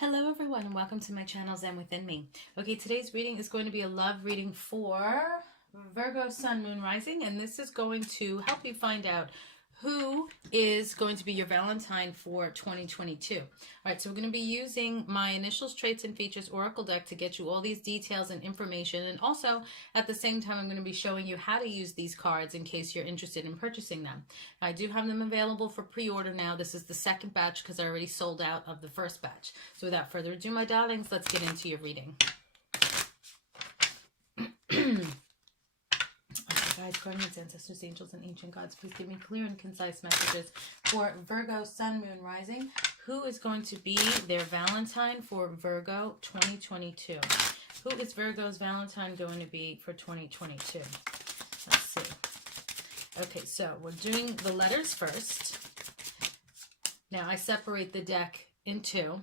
Hello everyone and welcome to my channel Zen Within Me. Okay, today's reading is going to be a love reading for Virgo Sun, Moon, Rising, and this is going to help you find out who is going to be your Valentine for 2022. All right, so we're going to be using my Initials, Traits, and Features Oracle deck to get you all these details and information, and also at the same time I'm going to be showing you how to use these cards in case you're interested in purchasing them. I do have them available for pre-order now. This is the second batch because I already sold out of the first batch. So without further ado, my darlings, let's get into your reading. Guides, guardians, ancestors, angels, and ancient gods, please give me clear and concise messages for Virgo, Sun, Moon, Rising. Who is going to be their Valentine for Virgo 2022? Who is Virgo's Valentine going to be for 2022? Let's see. Okay, so we're doing the letters first. Now, I separate the deck in two.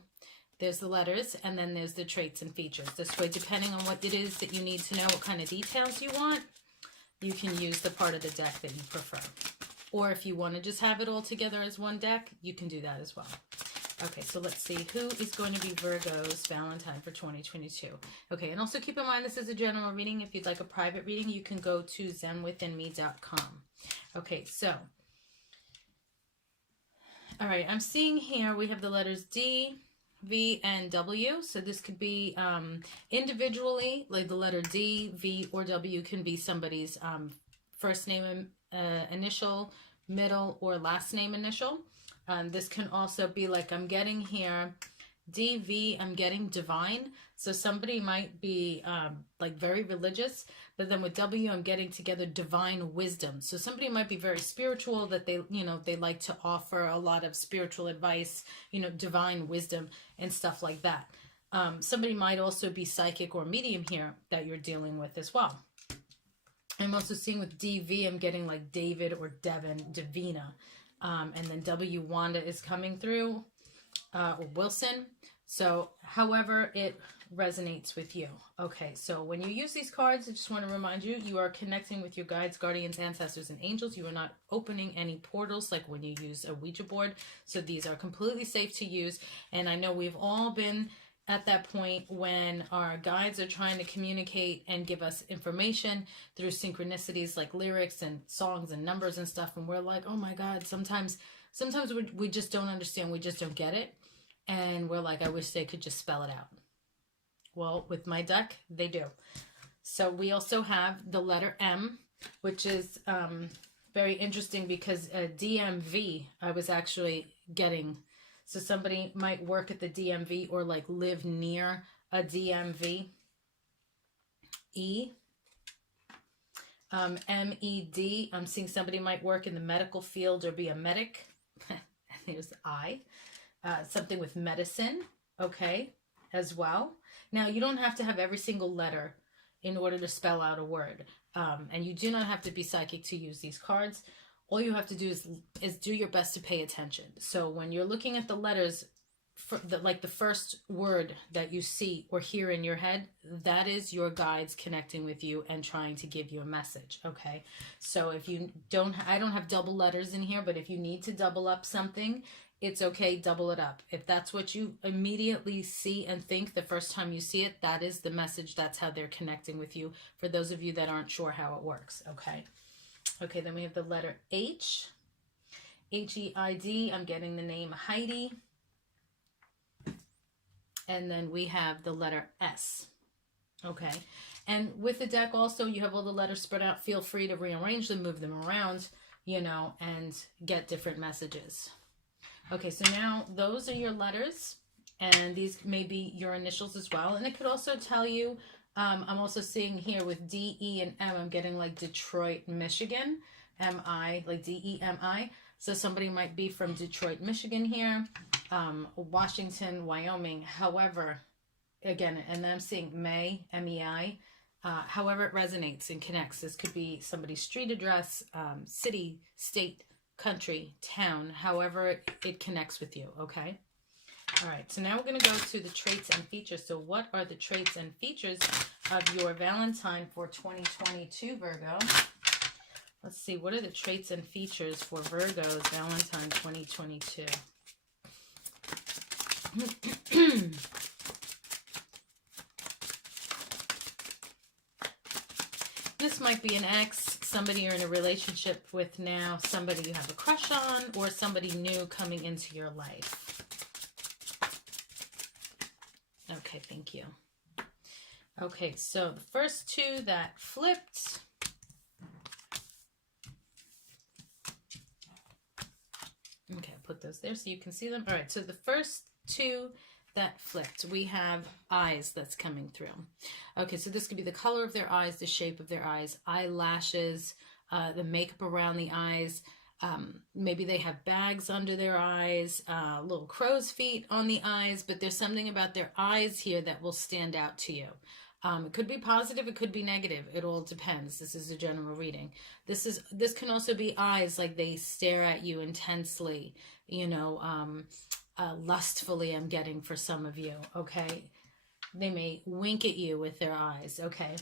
There's the letters, and then there's the traits and features. This way, depending on what it is that you need to know, what kind of details you want, you can use the part of the deck that you prefer. Or if you want to just have it all together as one deck, you can do that as well. Okay, so let's see. Who is going to be Virgo's Valentine for 2022? Okay, and also keep in mind this is a general reading. If you'd like a private reading, you can go to zenwithinme.com. Okay, so. All right, I'm seeing here we have the letters D, V, and W. So this could be individually, like the letter D, V, or W can be somebody's first name initial, middle, or last name initial. This can also be like I'm getting here DV, I'm getting divine. So somebody might be like very religious, but then with W, I'm getting together divine wisdom. So somebody might be very spiritual, that they, they like to offer a lot of spiritual advice, divine wisdom and stuff like that. Somebody might also be psychic or medium here that you're dealing with as well. I'm also seeing with DV, I'm getting like David or Devin, Davina. And then W, Wanda is coming through, or Wilson. So however it resonates with you. Okay, so when you use these cards, I just want to remind you, you are connecting with your guides, guardians, ancestors, and angels. You are not opening any portals like when you use a Ouija board. So these are completely safe to use. And I know we've all been at that point when our guides are trying to communicate and give us information through synchronicities like lyrics and songs and numbers and stuff. And we're like, oh my God, sometimes we just don't understand. We just don't get it. And we're like, I wish they could just spell it out. Well, with my deck, they do. So we also have the letter M, which is very interesting because DMV, I was actually getting. So somebody might work at the DMV or like live near a DMV. E. MED, I'm seeing somebody might work in the medical field or be a medic. There's I. Something with medicine, okay, as well. Now, you don't have to have every single letter in order to spell out a word. And you do not have to be psychic to use these cards. All you have to do is do your best to pay attention. So when you're looking at the letters, like the first word that you see or hear in your head, that is your guides connecting with you and trying to give you a message, okay? So if you I don't have double letters in here, but if you need to double up something, it's okay, double it up. If that's what you immediately see and think the first time you see it, that is the message. That's how they're connecting with you, for those of you that aren't sure how it works, okay? Okay, then we have the letter H. H-E-I-D, I'm getting the name Heidi. And then we have the letter S, okay? And with the deck also, you have all the letters spread out. Feel free to rearrange them, move them around, and get different messages. Okay, so now those are your letters, and these may be your initials as well. And it could also tell you, I'm also seeing here with D, E, and M, I'm getting like Detroit, Michigan, M-I, like D-E-M-I. So somebody might be from Detroit, Michigan here, Washington, Wyoming. However, again, and then I'm seeing May, M-E-I. However it resonates and connects. This could be somebody's street address, city, state, country, town, however it connects with you, okay? All right, so now we're going to go to the traits and features. So what are the traits and features of your Valentine for 2022, Virgo? Let's see, what are the traits and features for Virgo's Valentine 2022? This might be an ex, somebody you're in a relationship with now, somebody you have a crush on, or somebody new coming into your life. Okay, thank you. Okay, so the first two that flipped. Okay, I'll put those there so you can see them. All right, so the first two that flipped, we have eyes that's coming through. Okay, so this could be the color of their eyes, the shape of their eyes, eyelashes, the makeup around the eyes. Maybe they have bags under their eyes, little crow's feet on the eyes, but there's something about their eyes here that will stand out to you. It could be positive, it could be negative. It all depends. This is a general reading. This can also be eyes, like they stare at you intensely, you know, lustfully, I'm getting for some of you, okay? They may wink at you with their eyes, okay?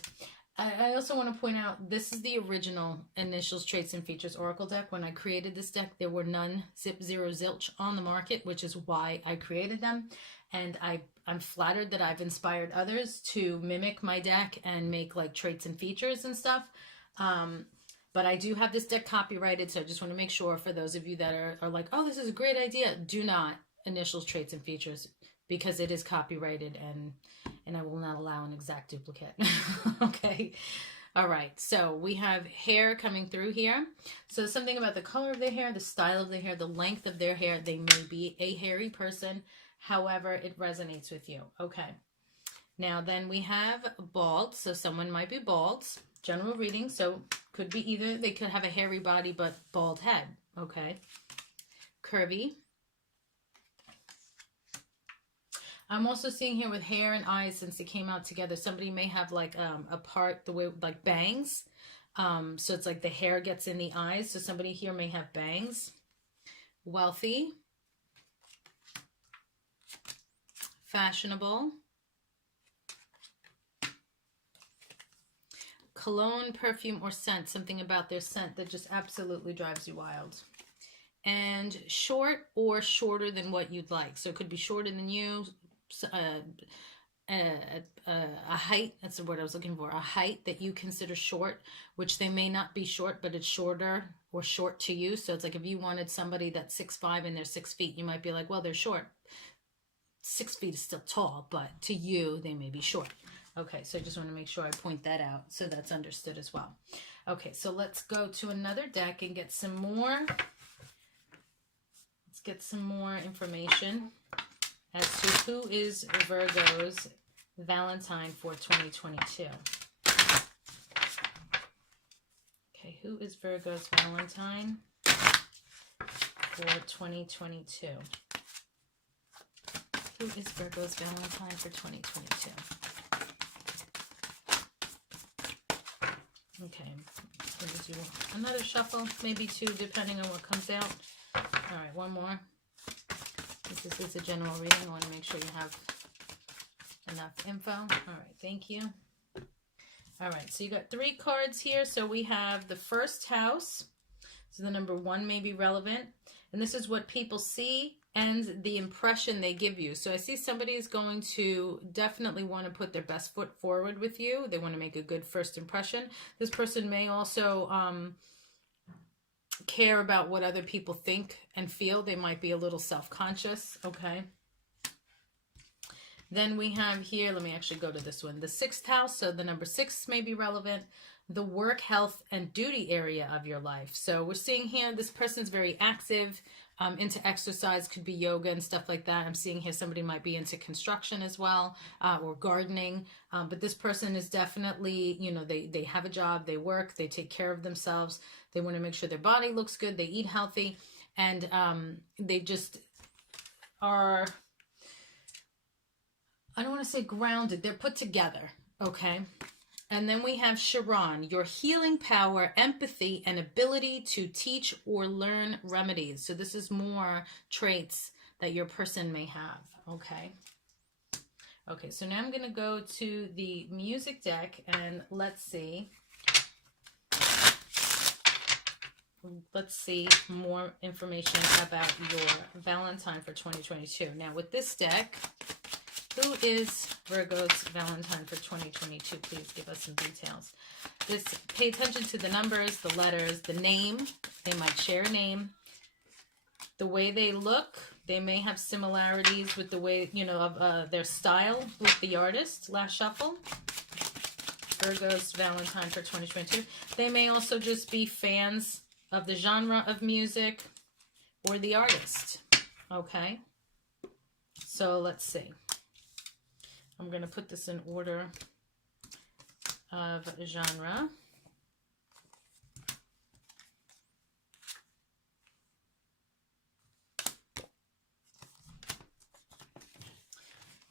I also want to point out, this is the original Initials, Traits, and Features Oracle deck. When I created this deck, there were none, zip, zero, zilch on the market, which is why I created them. And I'm flattered that I've inspired others to mimic my deck and make like traits and features and stuff. But I do have this deck copyrighted, so I just want to make sure for those of you that are like, oh, this is a great idea. Do not Initials, Traits, and Features, because it is copyrighted and I will not allow an exact duplicate. Okay. All right. So we have hair coming through here. So something about the color of their hair, the style of their hair, the length of their hair. They may be a hairy person. However, it resonates with you. Okay. Now then we have bald. So someone might be bald. General reading. So could be either they could have a hairy body but bald head. Okay. Curvy. I'm also seeing here with hair and eyes, since they came out together, somebody may have like a part, the way like bangs. So it's like the hair gets in the eyes. So somebody here may have bangs. Wealthy. Fashionable. Cologne, perfume, or scent. Something about their scent that just absolutely drives you wild. And short or shorter than what you'd like. So it could be shorter than you. A height, that's the word I was looking for, a height that you consider short, which they may not be short, but it's shorter or short to you. So it's like if you wanted somebody that's 6'5" and they're 6 feet, you might be like, well, they're short. 6 feet is still tall, but to you, they may be short. Okay, so I just want to make sure I point that out so that's understood as well. Okay, so let's go to another deck and get some more. Let's get some more information as to who is Virgo's Valentine for 2022. Okay, who is Virgo's Valentine for 2022? Who is Virgo's Valentine for 2022? Okay, I'm going to do another shuffle, maybe two, depending on what comes out. All right, one more. This is a general reading. I want to make sure you have enough info. All right, thank you. All right, so you got 3 cards here. So we have the first house. So the number 1 may be relevant. And this is what people see and the impression they give you. So I see somebody is going to definitely want to put their best foot forward with you. They want to make a good first impression. This person may also care about what other people think and feel. They might be a little self-conscious. Okay. Then we have here, let me actually go to this one, the 6th house. So the number 6 may be relevant. The work, health, and duty area of your life. So we're seeing here, this person's very active, into exercise, could be yoga and stuff like that. I'm seeing here somebody might be into construction as well, or gardening. But this person is definitely, you know, they have a job, they work, they take care of themselves. They want to make sure their body looks good, they eat healthy, and they just are, I don't want to say grounded, they're put together, okay? And then we have Sharon, your healing power, empathy, and ability to teach or learn remedies. So this is more traits that your person may have, okay? Okay, so now I'm going to go to the music deck and let's see let's see more information about your Valentine for 2022. Now with this deck, who is Virgo's Valentine for 2022? Please give us some details. Pay attention to the numbers, the letters, the name. They might share a name. The way they look, they may have similarities with the way, you know, of their style with the artist. Last shuffle. Virgo's Valentine for 2022. They may also just be fans of the genre of music or the artist. Okay. So let's see. I'm going to put this in order of genre.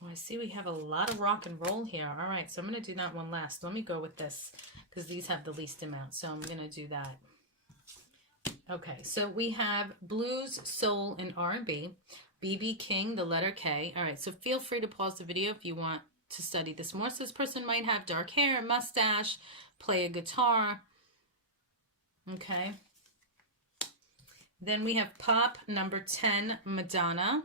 Oh, I see we have a lot of rock and roll here. All right, so I'm going to do that one last. Let me go with this because these have the least amount. So I'm going to do that. Okay, so we have blues, soul, and R&B. BB King, the letter K. All right, so feel free to pause the video if you want to study this more. So this person might have dark hair, mustache, play a guitar. Okay. Then we have pop, number 10, Madonna.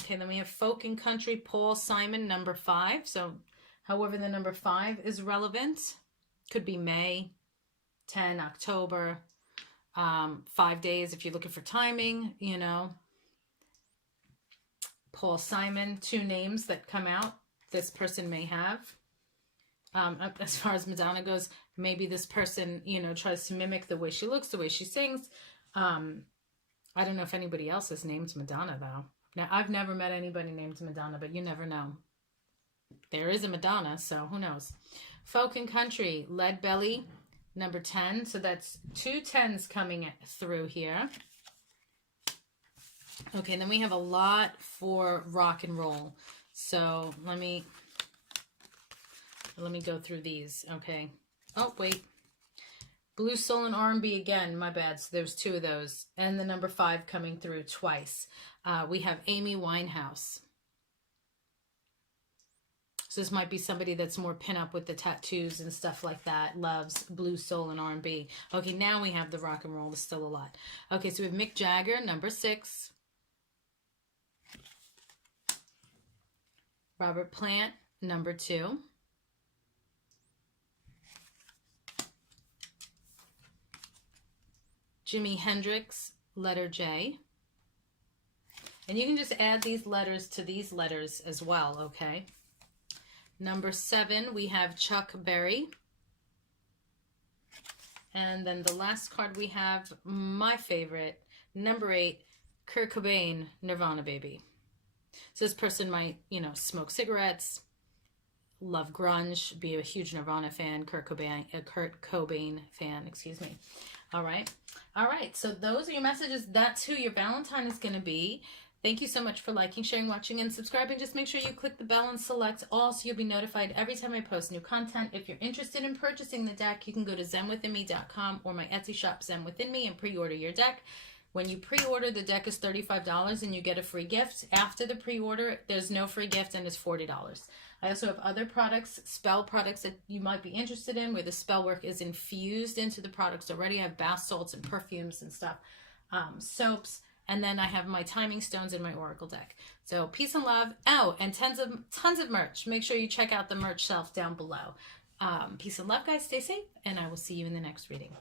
Okay, then we have folk and country, Paul Simon, number 5. So however the number 5 is relevant. Could be May, 10, October, 5 days if you're looking for timing, you know. Paul Simon, 2 names that come out this person may have. As far as Madonna goes, maybe this person, you know, tries to mimic the way she looks, the way she sings. I don't know if anybody else is named Madonna, though. Now, I've never met anybody named Madonna, but you never know. There is a Madonna, so who knows. Folk and country, Lead Belly, number 10. So that's 2 10s coming through here. Okay, then we have a lot for rock and roll. So let me go through these. Okay. Oh, wait. Blue, soul, and R&B again. My bad. So there's 2 of those. And the number 5 coming through twice. We have Amy Winehouse. So this might be somebody that's more pinup with the tattoos and stuff like that. Loves blues, soul, and R&B. Okay, now we have the rock and roll. There's still a lot. Okay, so we have Mick Jagger, number 6. Robert Plant, number 2. Jimi Hendrix, letter J. And you can just add these letters to these letters as well, okay? Number 7, we have Chuck Berry. And then the last card we have, my favorite, number 8, Kurt Cobain, Nirvana Baby. So this person might, you know, smoke cigarettes, love grunge, be a huge Nirvana fan, Kurt Cobain fan, excuse me. All right. All right. So those are your messages. That's who your Valentine is going to be. Thank you so much for liking, sharing, watching, and subscribing. Just make sure you click the bell and select all so you'll be notified every time I post new content. If you're interested in purchasing the deck, you can go to zenwithinme.com or my Etsy shop, Zen Within Me, and pre-order your deck. When you pre-order, the deck is $35 and you get a free gift. After the pre-order, there's no free gift and it's $40. I also have other products, spell products that you might be interested in where the spell work is infused into the products already. I have bath salts and perfumes and stuff, soaps. And then I have my timing stones in my oracle deck. So peace and love. Oh, and tons of merch. Make sure you check out the merch shelf down below. Peace and love, guys. Stay safe, and I will see you in the next reading.